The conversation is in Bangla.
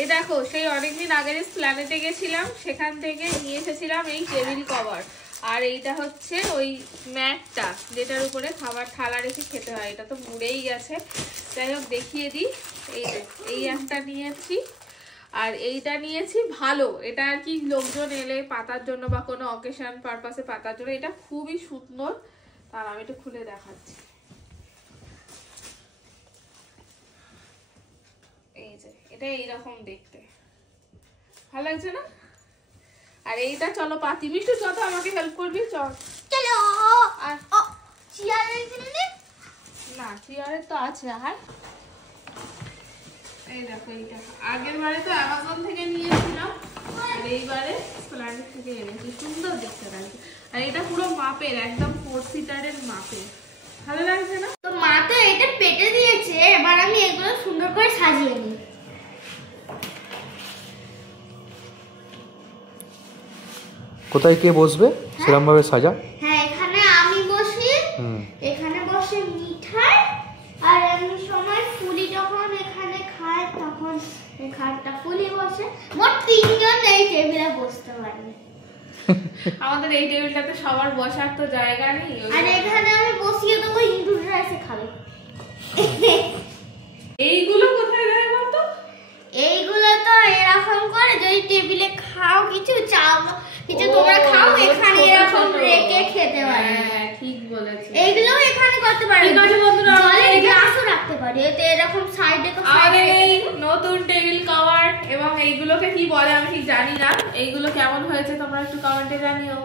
এই দেখো সেই অনেকদিন আগে যে প্ল্যানেটে গেছিলাম সেখান থেকে নিয়ে এসেছিলাম এই টেবিল কভার। আর এইটা হচ্ছে ওই ম্যাটটা যেটার উপরে খাবার থালা রেখে খেতে হয়। এটা তো মুড়েই গেছে, যাই হোক দেখিয়ে দিই। এই একটা নিয়েছি, আর এইটা নিয়েছি ভালো। এটা আর কি লোকজন এলে পাতার জন্য বা কোনো অকেশন পারপাসে পাতার জন্য। এটা খুবই সুন্দর, তার আমি একটু খুলে দেখাচ্ছি। এই যে এটা এইরকম দেখতে ভালো লাগছে না? আর এইটা চলো পাতি মিষ্টু চল, আমাকে হেল্প করবি চল। চলো। আর চেয়ারের কিনে না, চেয়ারের তো আছে। আর এই দেখো এইটা আগের বারে তো অ্যামাজন থেকে নিয়েছিলাম, আর এইবারে প্ল্যানেট থেকে এনেছি। সুন্দর দেখতে লাগছে। আর এটা পুরো মাপের, একদম 4 সিটারের মাপের। ভালো লাগছে না? তো মা তো এটা পেটে দিয়েছে, এবার আমি এগুলো সুন্দর করে সাজিয়ে নিই। কোথায় কে বসবে সেরকম ভাবে সাজা। হ্যাঁ, এখানে আমি বসি, এখানে বসে মিঠাই, আর এমনি সময় ফুলি যখন এখানে খায় তখন এখানটা ফুলি বসে। মোট 3 জন এই টেবিলে বসতে পারবে। আমাদের এই টেবিলটাতে সবার বসার তো জায়গা নেই, আর এখানে আমি বসিয়ে দেবো, ইঁদুররা এসে খাবে। এইগুলো কোথায় দেয় বলতো? এইগুলো তো এরকম করে যদি টেবিলে খাও কিছু চাও কিছু তোমরা খাও, এখানে এরকম রেখে খেতে পারবে। হ্যাঁ ঠিক বলেছো। এইগুলো এখানে করতে পারবে। ঠিক আছে বন্ধুরা, জলের গ্লাসও রাখতে পারি। এতে এরকম সাইডে তো আমাদের এই নতুন টেবিল কভার এবং এইগুলোকে কি বলে আমি ঠিক জানি না। এইগুলো কেমন হয়েছে তোমরা একটু কমেন্টে জানিও।